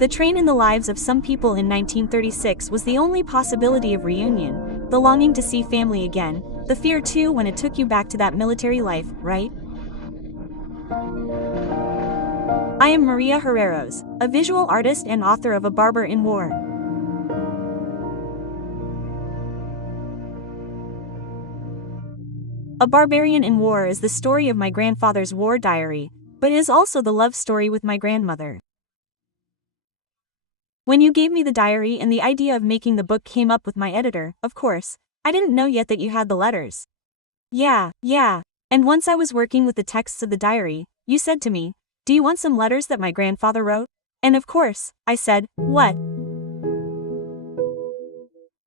The train in the lives of some people in 1936 was the only possibility of reunion, the longing to see family again, the fear too when it took you back to that military life, right? I am Maria Herreros, a visual artist and author of A Barber in War. A Barbarian in War is the story of my grandfather's war diary, but it is also the love story with my grandmother. When you gave me the diary and the idea of making the book came up with my editor, of course, I didn't know yet that you had the letters. Yeah. And once I was working with the texts of the diary, you said to me, "Do you want some letters that my grandfather wrote?" And of course, I said, "What?"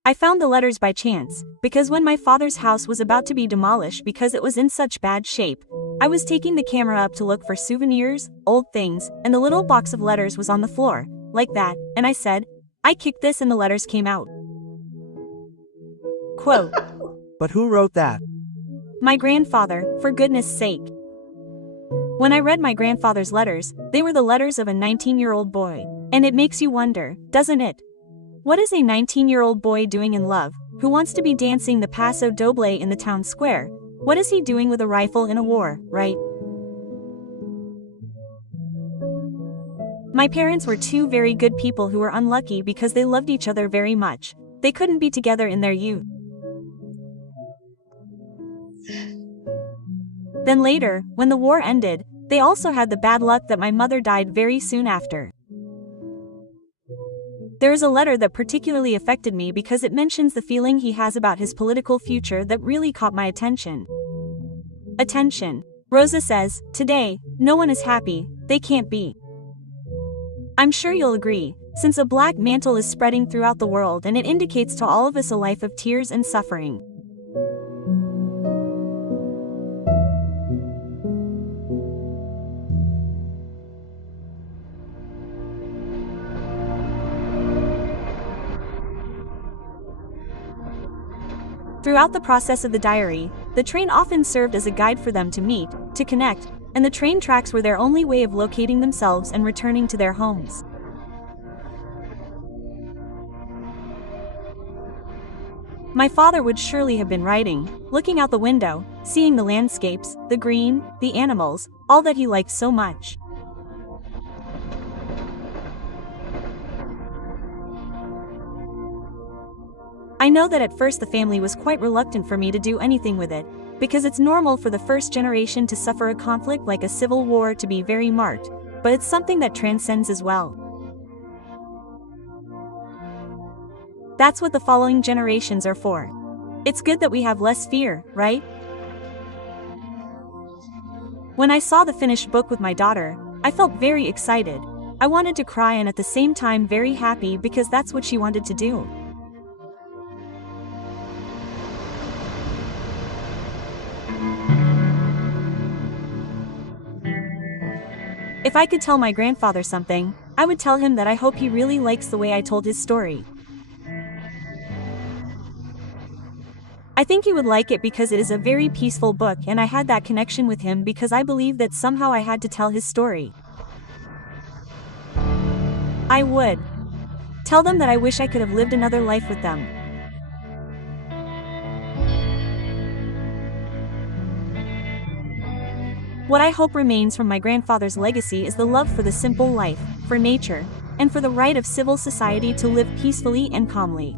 I found the letters by chance, because when my father's house was about to be demolished because it was in such bad shape, I was taking the camera up to look for souvenirs, old things, and the little box of letters was on the floor, like that, and I said, I kicked this and the letters came out. Quote. But who wrote that? My grandfather, for goodness sake. When I read my grandfather's letters, they were the letters of a 19-year-old boy, and it makes you wonder, doesn't it? What is a 19-year-old boy doing in love, who wants to be dancing the Paso Doble in the town square? What is he doing with a rifle in a war, right? My parents were two very good people who were unlucky because they loved each other very much. They couldn't be together in their youth. Then later, when the war ended, they also had the bad luck that my mother died very soon after. There is a letter that particularly affected me because it mentions the feeling he has about his political future that really caught my attention. Attention. Rosa says, "Today, no one is happy, they can't be." I'm sure you'll agree, since a black mantle is spreading throughout the world and it indicates to all of us a life of tears and suffering. Throughout the process of the diary, the train often served as a guide for them to meet, to connect, and the train tracks were their only way of locating themselves and returning to their homes. My father would surely have been writing, looking out the window, seeing the landscapes, the green, the animals, all that he liked so much. I know that at first the family was quite reluctant for me to do anything with it, because it's normal for the first generation to suffer a conflict like a civil war to be very marked, but it's something that transcends as well. That's what the following generations are for. It's good that we have less fear, right? When I saw the finished book with my daughter, I felt very excited. I wanted to cry and at the same time very happy because that's what she wanted to do. If I could tell my grandfather something, I would tell him that I hope he really likes the way I told his story. I think he would like it because it is a very peaceful book and I had that connection with him because I believe that somehow I had to tell his story. I would tell them that I wish I could have lived another life with them. What I hope remains from my grandfather's legacy is the love for the simple life, for nature, and for the right of civil society to live peacefully and calmly.